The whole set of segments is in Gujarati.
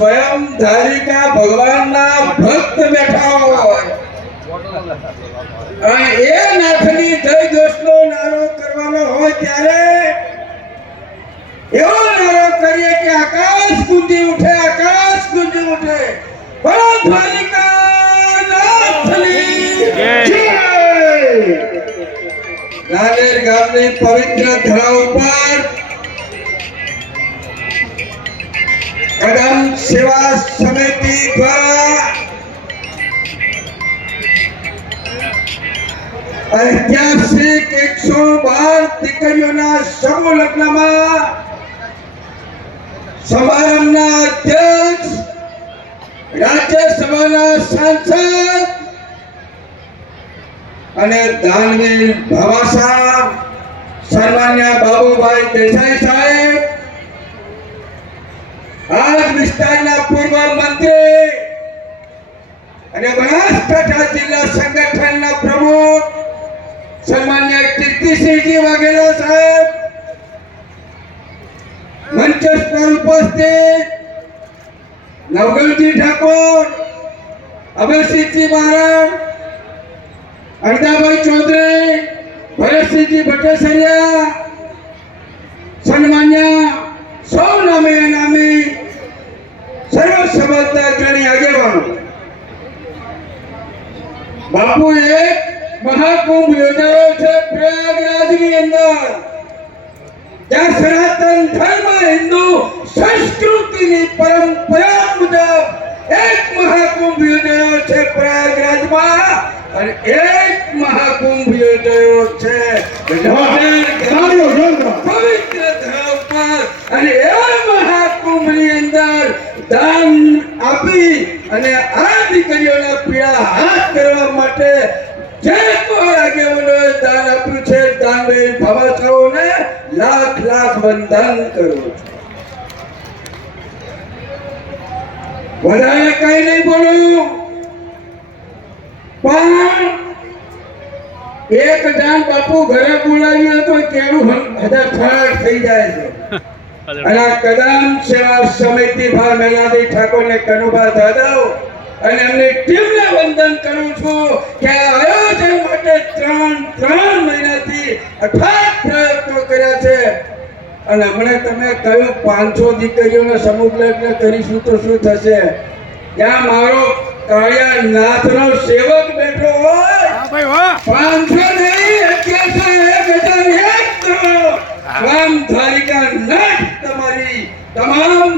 સ્વયં ધારિકા ભગવાનના ભક્ત બેઠા હોય અને એ નાથની જય ઘોષનો નારો કરવાનો હોય ત્યારે એવો નારો કરીએ કે આકાશ ગુંજી ઉઠે, આકાશ ગુંજી ઉઠે, બોલો દ્વારિકા નાથની જય। નાગેર ગામની પવિત્ર ધરા ઉપર કદમ સેવા સમિતિ દ્વારા ઐતિહાસિક 112 દીકરીઓના સમૂહ લગ્નમાં સમારંભના અધ્યક્ષ રાજ્યસભાના સાંસદ અને દાનવીર ભાવાસા સન્માન્ય બાબુભાઈ દેસાઈ સાહેબ, આજ વિસ્તારના પૂર્વ મંત્રી અને બનાસકાંઠા જિલ્લા સંગઠનના પ્રમુખ સન્માન્ય કીર્તિસિંહજી વાઘેલા સાહેબ, મંચ પર ઉપસ્થિત નવગણજી ઠાકોર, અભયસિંહજી બારડ, અડદાભાઈ ચૌધરી, ભરતસિંહજી ભટ્ટાસરિયા, સન્માન્ય સૌ નામે નામી સર્વ સમજદાર ગણી આગેવાનો, બાપુ એક મહાકુંભ યોજાયો છે પ્રયાગરાજની અંદર, જ્યાં સનાતન ધર્મ હિન્દુ સંસ્કૃતિની પરંપરા મુજબ એક મહાકુંભ યોજાયો છે પ્રયાગરાજમાં અને એક મહાકુંભ યોજાયો છે પવિત્ર ધરા ઉપર અને એ મહાકુંભની અંદર દાન આપી અને આ દીકરીઓના પીડા હાથ કરવા માટે જે કોઈ આગેવાનોએ દાન આપ્યું છે, દાનવીર ભાવાસાઓને લાખ લાખ વંદન કરું છું। વધારે કઈ નહીં બોલું, પણ એક જાન બાપુ ઘરે બોલાવ્યું તો કેવું હદા ફરાર થઈ જાય છે અને કદમ સેવા સમિતિ ભાઈ મેલાદી ઠાકોર ને કનુભા જાદવ અને એમની ટીમને વંદન કરું છું કે આયોજન માટે ત્રણ મહિનાથી અથાગ પ્રયત્નો કર્યા છે અને હમણે તમે કહ્યું 500 દીકરીઓનો સમૂહ લગ્ન કરીશું તો શું થશે? ત્યાં મારો કાળિયા નાથનો સેવક બેઠો હોય 500 નહીં 1101 કરોડ સ્વયં દ્વારિકા નાથ તમારી તમામ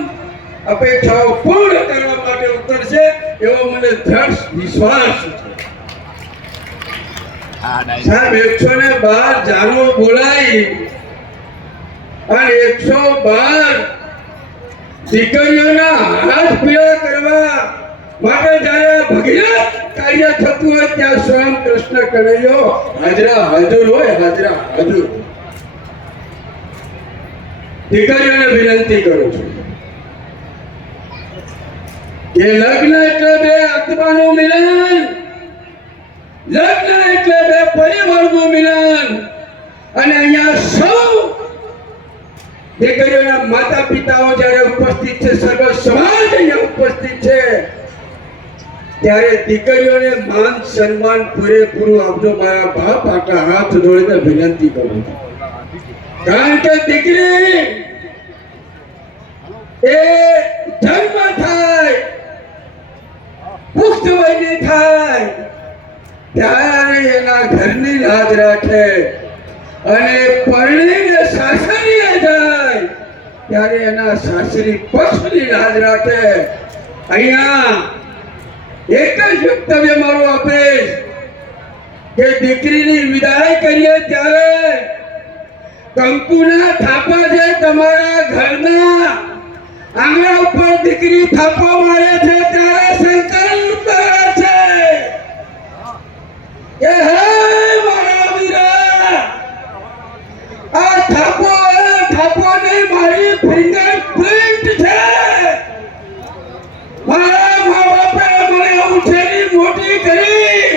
અપેક્ષાઓ પૂર્ણ કરવા માટે ઉતરશે એવો મને દ્રઢ વિશ્વાસ છે। સાહેબ 112 જાનો બોલાઈ અને 112 દીકરીઓના હાથ પીળા કરવા માટે જ્યારે ભગીરથ કાર્ય થતું હોય ત્યાં સ્વયં કૃષ્ણ કનૈયો હાજરા હાજર હોય, હાજરા હાજર। દીકરીઓને વિનંતી કરું છું કે લગ્ન એટલે બે આત્માનું મિલન, લગ્ન એટલે બે પરિવારનું મિલન અને અહીંયા સૌ દીકરીઓના માતા પિતાઓ જ્યારે ઉપસ્થિત છે, સર્વ સમાજ અહીંયા ઉપસ્થિત છે ત્યારે દીકરીઓને માન સન્માન પૂરેપૂરું આપજો મારા બાપ આટલા હાથ જોડીને વિનંતી કરું છું। કારણ કે દીકરી એ જન્મ થાય પુખ્ત વયની થાય ત્યારે એના ઘરની લાજ રાખે અને પરણીને સાસરીએ જાય ત્યારે એના સાસરી પક્ષની લાજ રાખે। અહીંયા એક જ વક્તવ્ય મારું આપીશ કે દીકરીની વિદાય કરીએ ત્યારે કંકુના થાપા છે તમારા ઘરના આંગણા ઉપર દીકરી થાપો મારે છે ત્યારે સંકલ્પ કરે છે કે હે મારા વીરા આ થાપો નહીં મારી ફિંગરપ્રિન્ટ છે। મારા મા બાપે મને ઉછેરી મોટી કરી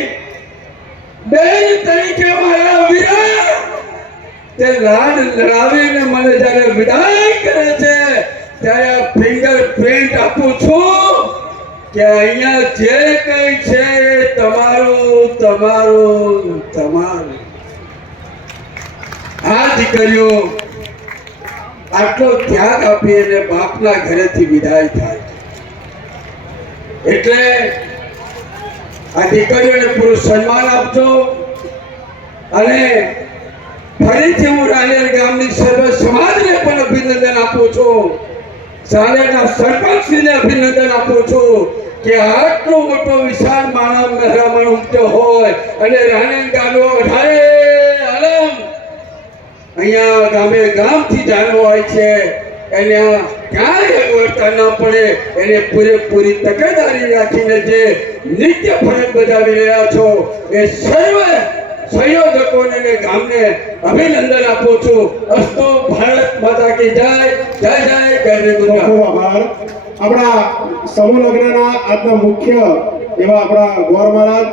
બેન તરીકે મારા વીરા તે લાડ લડાવીને મને જ્યારે વિદાય કરે છે ત્યારે ફિંગરપ્રિન્ટ આપું છું કે અહીંયા જે કઈ છે એ તમારું તમારું તમારું. આ દીકરીઓ આટલો ત્યાગ આપી અને બાપના ઘરેથી વિદાય થાય એટલે આ દીકરીઓને પૂરું સન્માન આપજો. અને ફરીથી હું રાણેર ગામની સર્વ સમાજને પણ અભિનંદન આપું છું. સાલેના સરપંચશ્રીને અભિનંદન આપું છું કે આટલો મોટો વિશાળ માનવ મહેરામણ ઉમટ્યો હોય અને રાણેર ગામનો 18 આલમ અહીંયા ગામે ગામથી જાણવો હોય છે એને ક્યાંય અગવડતા ન પડે એને પૂરેપૂરી તકેદારી રાખીને જે નિત્ય ફરજ બજાવી રહ્યા છો એ સર્વ સંયોજકોને અને ગામને અભિનંદન આપું છું. અસ્તુ ભારત માતા કી જય જય જય ગરવી ગુજરાત. ખૂબ આભાર. આપણા સમૂહ લગ્નના આજના મુખ્ય એવા આપણા ગોર મહારાજ